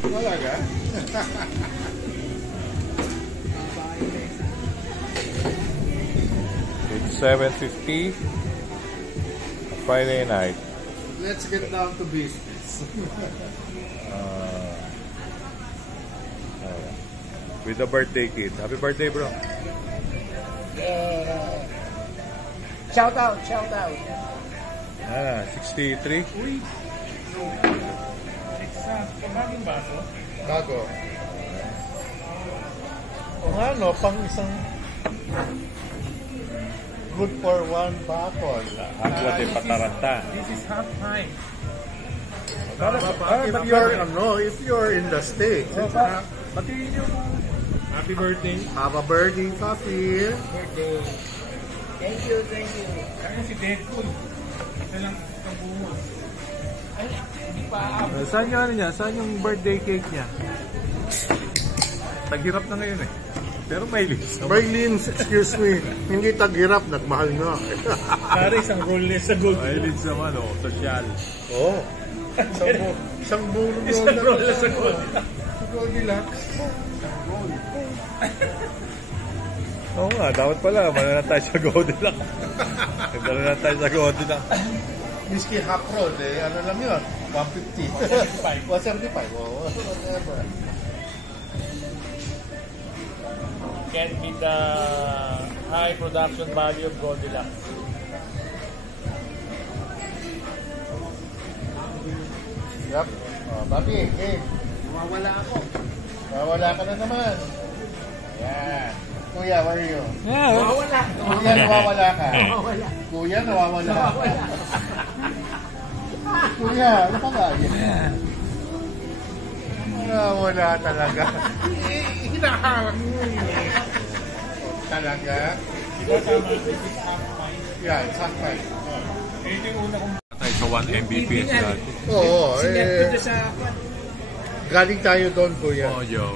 Talaga? It's 7:50 Friday night. Let's get down to business. With the birthday kid. Happy birthday, bro. Yeah. Shout out, shout out. 63. Uy! Bagong baso? Bago. O nga no, pang isang good for one bakol. Aqua de Pataranta. This is half time. If you're in the States, Pati yung happy birthday. have a birthday, Papi. Birthday. Thank you, thank you. Kaya si Deadpool. Ito lang ang bunga. Ay, hindi pa Saan yung ano niya? Saan yung birthday cake niya? Taghirap na ngayon eh. Pero may lips. Maylin, excuse me, hindi taghirap, nagmahal na. Pare, isang roll na sa gold. May lips naman oh. Social. Oo. Isang bulong Isang roll na sa gold. Goldilocks. Oo nga, dapat pala. Mano na tayo sa Goldilocks. Dala na tayo sa Goldilocks. Whiskey half roll, ano lang yun? 150. 175. Oo, whatever. Can't beat the high production value of Goldilocks. Yep. Oh, Papi, game. Mawawala ako. Nawala ka na naman. Yan. Kuya, where are you? Mawawala. Kuya, nawawala ka. Mawawala. Kuya, nawawala ka. Kuya, ano ka ba? Nawala talaga. Hinaharap mo eh. Talaga? Diba tama? This is half time. Yeah, it's half time. Eh, ito yung una kong Tayo sa 1 Mbps dati. Oo, Sinerto sa galing tayo doon, kuya. Oh, yo.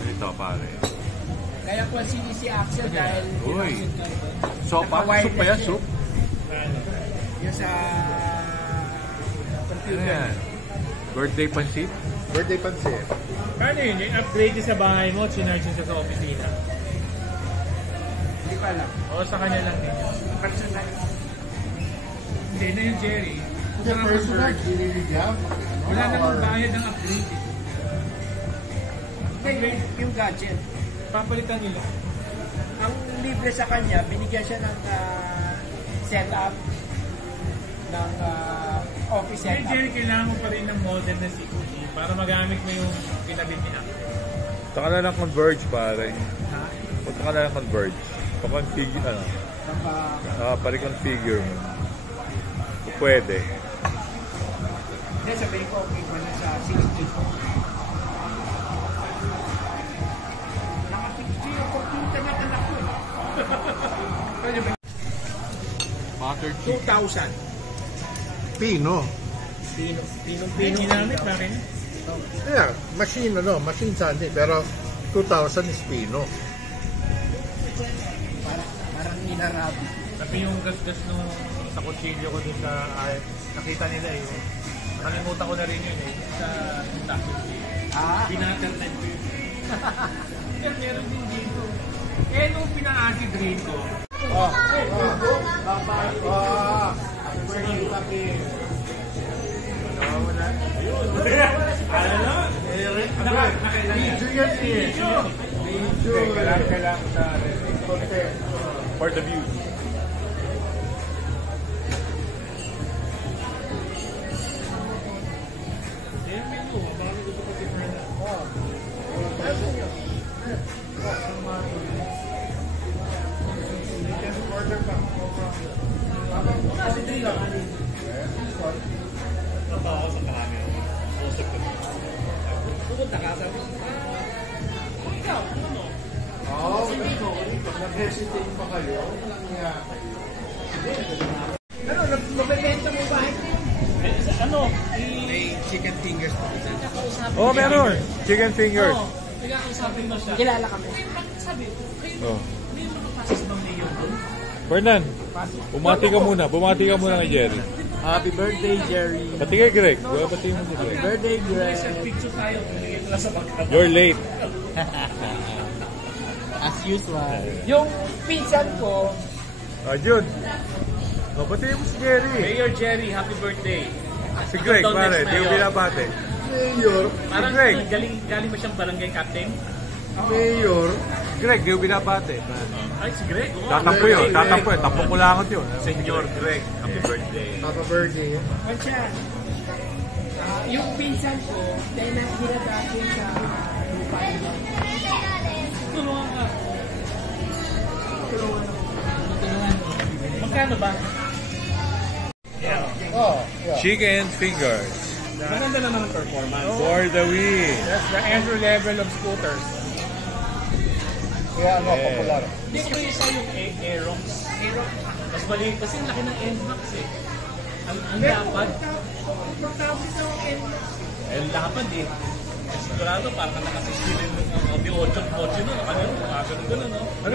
Ito pare. kaya ko si Axel dahil Uy. Soup pa? Soup pa yan? Soup? yung sa Ano computer. yan? Birthday pansit? Birthday pansit. Paano yun? Yung upgrade sa bahay mo, sinarge siya sa opisina. Hindi ko alam. O sa kanya lang din. Personal. Hindi na yung Jerry. The personal, ginilidyan. Wala namang bayad ng upgrade. Hindi, yung gadget. Papalitan nila. Ang libre sa kanya, binigyan siya ng setup ng office Kaya setup. Jerry, kailangan mo pa rin ng modern na COG para magamit mo yung pinabit niya. Punta ka na lang Converge pare. Ha? Punta ka na lang Converge. Pa-configure, ano? Pa-reconfigure mo. Kung pwede. Hindi, sabihin ko, okay ko na sa 60. Nakapicture yung computer ng anak ko. Butter chicken. 2,000. Pino. Pinong ginamit pa rin. Yeah, machine sandy, pero 2,000 is Pino. Parang ninarabi. Tapi yung gas-gas nung sa kutsilyo ko dun sa nakita nila eh. Nakalimutan ko na rin yun eh. Sa taxi. Pinaternet ko yun. Pero meron din dito. Eh nung pina-acid rain ko. Kailangan sa for the view. Nag-hesitate pa kayo? Ano, mabibenta mo ba? Ano? May chicken fingers pa. Oh, meron! Chicken fingers. Pinakausapin mo siya. Kilala kami. Sabi ko, Oh. may mga pasis ng mayor doon. Fernan, bumati ka muna kay Jerry. Happy birthday, Jerry. Pati kay Greg. Pati mo si Greg. Birthday, Greg. Picture tayo. Pinigil lang sa pagkakataon. You're late. As usual. Yung pinsan ko, Jun. Pati mo si Jerry. Mayor Jerry, happy birthday. Si Greg, pare. Di ko binabate. Mayor. Parang Greg. galing ba siyang barangay captain? Mayor. Greg, di ko binabate. Ay, si Greg. Oh. Tatampo yun. Tatampo yun. Tampong kulangot yun. Senyor Greg, happy birthday. Happy birthday. Mancha, yung pinsan ko, dahil nakikita dati sa lupa nila. Tulungan ka. Tulungan mo. Magkano ba? Oh, yeah. Chicken fingers. Maganda naman ang performance. For the win. That's the entry level of scooters. Kaya ano, popular. Hindi ko isa yung Aerox. Mas maliit kasi ang laki ng NMAX eh. Ang lapad. Ang lapad eh. Sigurado parang ka nakasistilin ng B8 nun. Ganun, no? Ano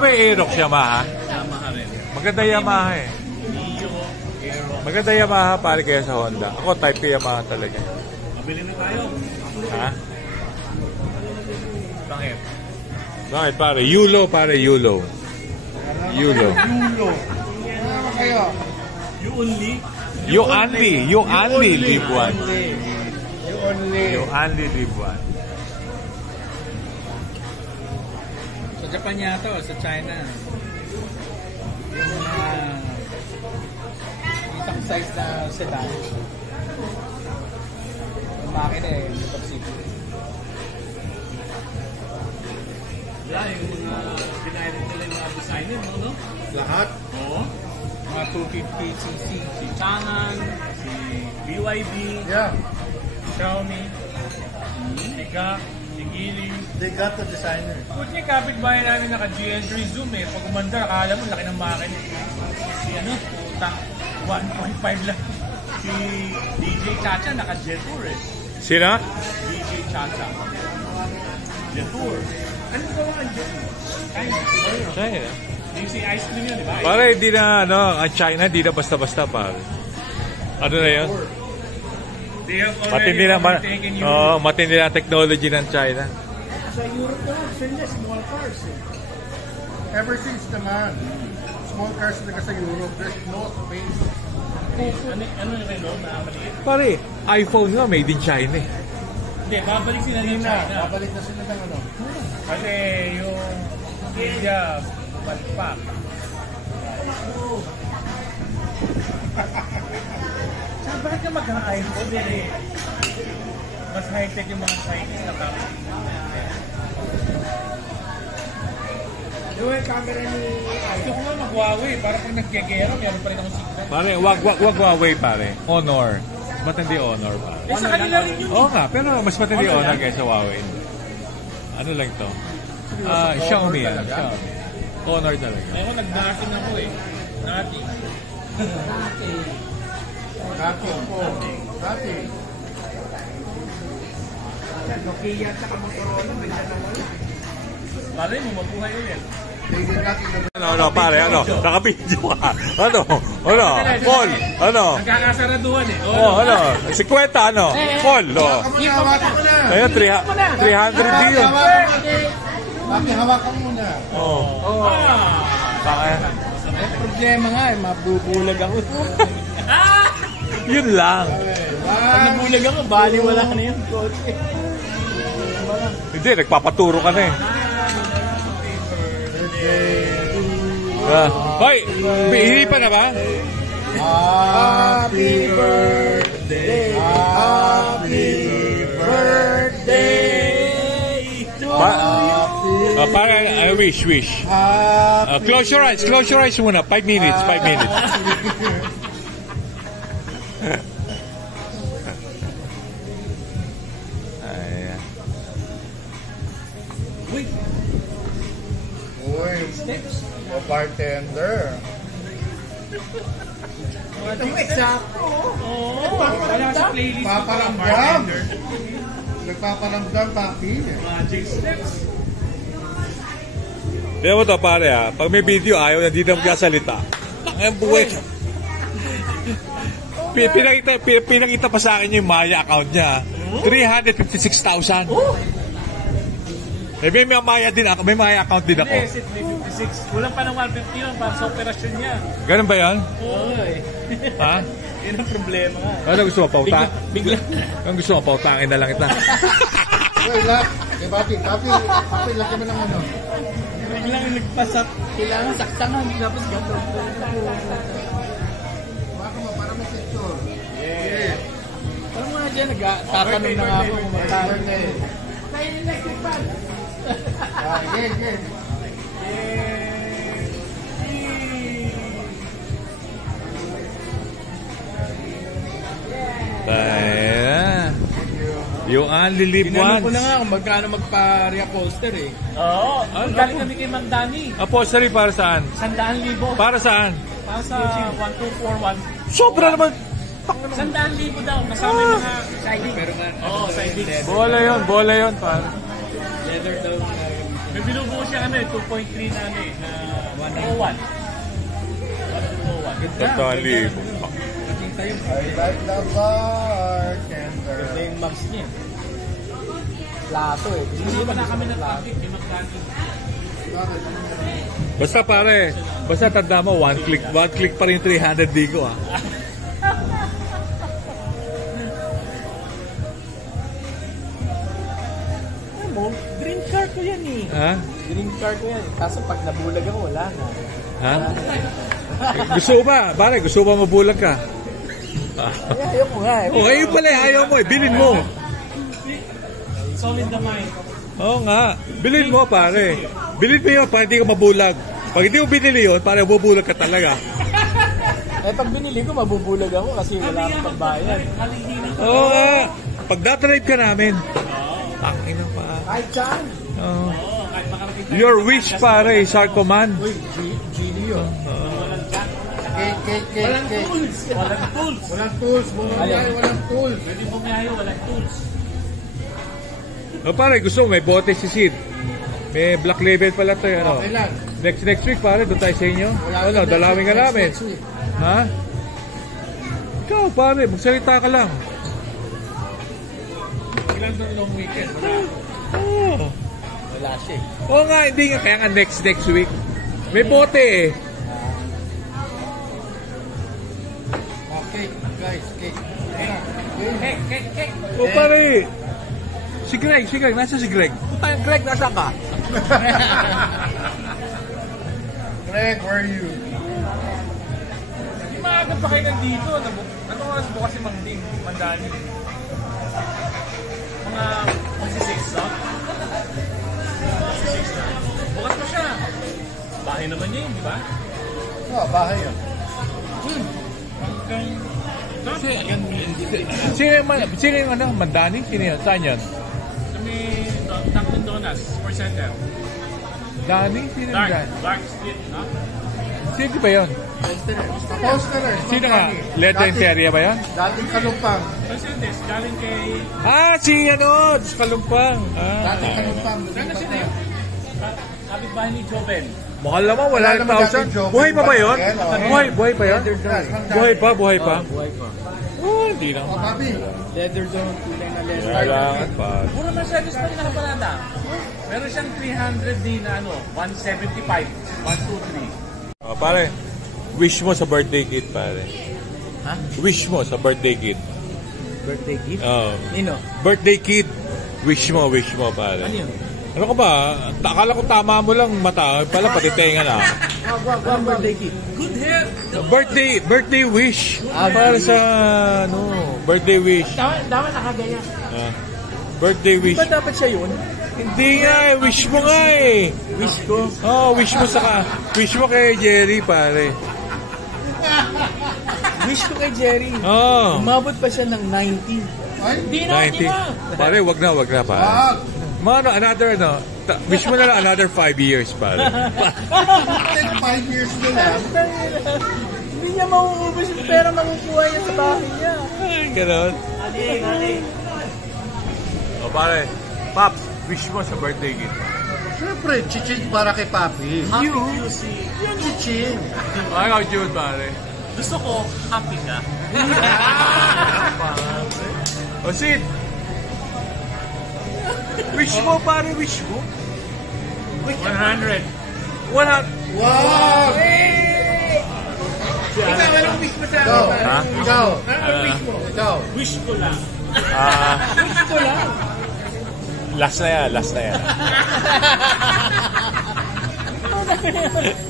ba yung Aerox Yamaha? Yamaha rin. Maganda Yamaha eh. Neo, Aerox. Maganda Yamaha pare kaya sa Honda. Ako type ko Yamaha talaga. Mabili na tayo. Ha? Bakit? Bakit pare? Yulo pare, Yulo. Yulo. Yulo. Ano kayo? You only? You only live one. You only. You only live one. Sa Japan yata o sa China. Yung itang size na sedan. Yung makina eh, yung top-secret. Yeah, yung mga binayad nila yung mga designer, no? Lahat? Oo. Mga 250cc. Si Changan, si BYD, Yeah. Xiaomi, si Ga, si Geely. They got the designer. Kung niya kapitbahay namin naka-GN3 Zoom eh. Pag umandar, akala mo laki ng makina. Si ano, putang 1.5 lang. Si DJ Chacha naka-Jetour eh. Sino? DJ Chacha. Jetour. Ano ba ang Jetour? Ay, China. yung si Ice Cream yun, di ba? Pare, hindi na ano, ang China, hindi na basta-basta pare. Ano na yun? They have Matindi already na, overtaken you. matindi na technology ng China. Sa Europe naman, sila small cars eh. Ever since naman, small cars talaga sa Europe, there's no space. Ano yung Renault na maliit? Pare, iPhone nga made in China eh. Hindi, babalik sila ng China. Babalik na sila ng ano. Kasi yung India, palpak. Saan bakit ka magka-iPhone? Eh? Mas high-tech yung mga Chinese na tapos. Yung camera ni... Gusto ko nga mag-Huawei para pag nag-gegera, meron pa rin akong signal. Pare, wag Huawei pare. Honor. Matindi Honor pare. Eh, sa kanila rin yun. Oo nga, pero mas matindi Honor Honor yan? kaysa Huawei. Ano lang to? Xiaomi yan. Xiaomi. Honor talaga. Ngayon, nag-nothing ako eh. Nothing. Dati po. Dati. Nokia at saka Motorola, may dalawa. Malay mo, mabuhay ulit. They did not even... Ano, pare, ano? Nakabidyo ka. Ano? Paul, ano? Nagkakasaraduhan eh. Ano? 50, ano? Paul, oh. Hawakan mo na! Ayun, 300 din. Mami, hawakan mo na. Oh. Bakit? May problema nga eh, mabubulag ako. Yun lang. Pag nabulag ako, bali wala na yung kotse. Hindi, nagpapaturo ka na eh. Hoy! Hindi pa na ba? Happy birthday! Happy birthday! Para, wish. Close your eyes muna. 5 minutes. Ayan. Uy, o bartender. Ito mo, eksakto. Wala sa playlist. Paparamdam. Nagpaparamdam, papi. Magic steps. Tignan mo to pare ha. Pag may video, ayaw na di na magkasalita. Ang buhay. Pinakita pa sa akin yung Maya account niya. 356,000. Eh, may Maya din ako. May Maya account din ako. Yes, 356. Kulang pa ng 150 yun para sa operasyon niya. Ganun ba yan? Oo eh. Ha? Yun ang problema nga. Ano gusto mo? Pautang? Bigla. Ano gusto mo? Pautangin na lang kita. Uy, lak. Eh, papi, laki mo ng ano. Biglang nagpasap. Kailangan saksangan. Tapos gano'n. Baka mo, para may picture. Yeah. Parang mga dyan, nagtatanong na nga ako kung magkano na eh. Kaya electric fan. Yes. Ayan. You only live Tinanong ko once. na nga kung magkano magpa-reupholster eh. Oo. Galing kami kay Mang Dani. Upholstery para saan? 100,000. Para saan? Para sa 1241. Sobra naman. 100,000 daw. Kasama yung mga siding. Oo, siding. Bola yun. Para. Leather daw. May binubuo siya ano eh, 2.3 na ano eh, na 101. 101. Totally. I like the bartender. Ito yung mags niya. Plato eh. Hindi pa na kami nag-traffic. May magkano. Basta pare, basta tanda mo, one click pa rin 300 digo ah. Ano mo? Green car ko yan eh. Ha? Green car ko yan. Kaso pag nabulag ako, wala na. Ha? Gusto mo ba? Pare, gusto mo ba mabulag ka? Ay, ayaw ko nga eh. Oh, ayun pala, ayaw mo eh. Bilhin mo. It's all in the mind. Oo nga. Bilhin mo, pare. Bilhin mo yun para hindi ka mabulag. Pag hindi mo binili yun, para mabubulag ka talaga. Eh, pag binili ko, mabubulag ako kasi wala akong pagbayad. Oo nga. Pag na-drive ka namin. Tangin na pa. Kahit saan. Oo. Your wish, pare, is our command. Uy, Gilio. Walang tools. Walang tools. Walang tools. Walang tools. Pwede bumiyahe, walang tools. O pare, gusto mo, may bote si Sid. May black label pala to. Ano? Okay lang. Next week, pare, doon tayo sa inyo. Ano, dalawin ka namin. Ha? Ikaw, pare, magsalita ka lang. Ilan doon long weekend? Oo. Wala siya. Oo nga, hindi nga. Kaya nga next week. May bote eh. Cake, guys, cake. Cake. O pare, si Greg, nasa si Greg? Puta, Greg, nasa ka? Greg, where are you? Hindi maaga pa kayo nandito. Ano oras bukas si Mandani? Mga 6, no? 6 na. Bukas pa siya. Bahay naman niya yun, di ba? Oh, bahay yun. Sino yung ano, Mandani? Sino yun? Saan yan? Kami, Dunkin' Donuts, Sports Center. Dani? Sino yung dyan? Dark Street, no? Sino ba yun? Posterer. Sino nga? Led Interior ba yun? Dating kalumpang. Mercedes, galing kay... Si ano, sa Kalumpang. Dating kalumpang. Saan sila yun? Kapit-bahay ni Joven. Mahal naman, wala ng 1,000. Buhay pa ba yun? Buhay pa yun? Buhay pa? Buhay pa. Oh, hindi na. Oh, papi. Leather zone, kulay na leather. Kailangan pa. Puro Mercedes pa rin nakaparada. Meron siyang 300D na ano, 175, 123. Pare, wish mo sa birthday kid, pare. Ha? Wish mo sa birthday kid. Birthday gift? Oo. Nino? Birthday kid. Wish mo, pare. Ano yun? Ano ka ba? Akala ko tama mo lang mata. Pala pati tenga na. Wag birthday gift. Good health! Birthday wish. Para sa, birthday wish. Dapat nakaganyan. Birthday wish. Ba dapat siya yun? Hindi nga eh. Wish mo nga eh. Wish ko. Wish mo kay Jerry, pare. Wish ko kay Jerry. Umabot pa siya ng 90. Ay, Di na. 90. Pare, wag na, pare. Mano, wish mo na lang another 5 years, pare. 5 years na lang. Hindi niya mauubos yung pera makukuha niya sa bahay niya. Ay, ganon. O pare, Pops, wish mo sa birthday gift. Siyempre, chiching para kay papi. Happy QC. Chiching. Ikaw, Jude, pare. Gusto ko, happy ka. O, Sid. Wish mo, pare, wish mo. 100. 100. Wow! Ikaw, anong wish mo sa Ikaw. akin? Ha? Ikaw. Anong wish mo? Ikaw. Wish ko lang. Wish ko lang. Last na yan, last na yan.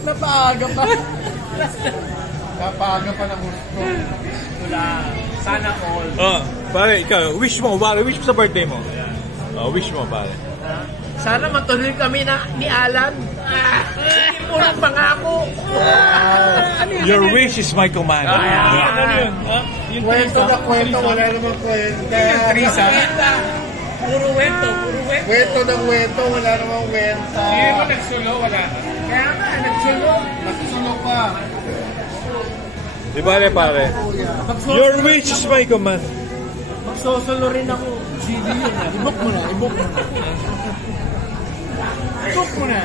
Napaaga pa. Kapaga pa ng gusto. Wala. Sana all. Oh, pare, ikaw, wish mo, pare, wish mo sa birthday mo. Oh, wish mo, pare. Sana matuloy kami ni Alan. Hindi mo lang pangako. Ano yun? Your wish is my command. Ano Yeah. yun? Yung Kwento na kwento, wala namang kwenta. Puro wento, puro wento. Kwento na kwento, wala namang kwenta. Hindi mo nagsulo, wala. Kaya nga, nagsulong. Nagsulok pa. Di pare, pare. Your wish is my command. Magsosolo rin ako. GD yun. Ibok mo na, ibok mo na. Ibok mo na.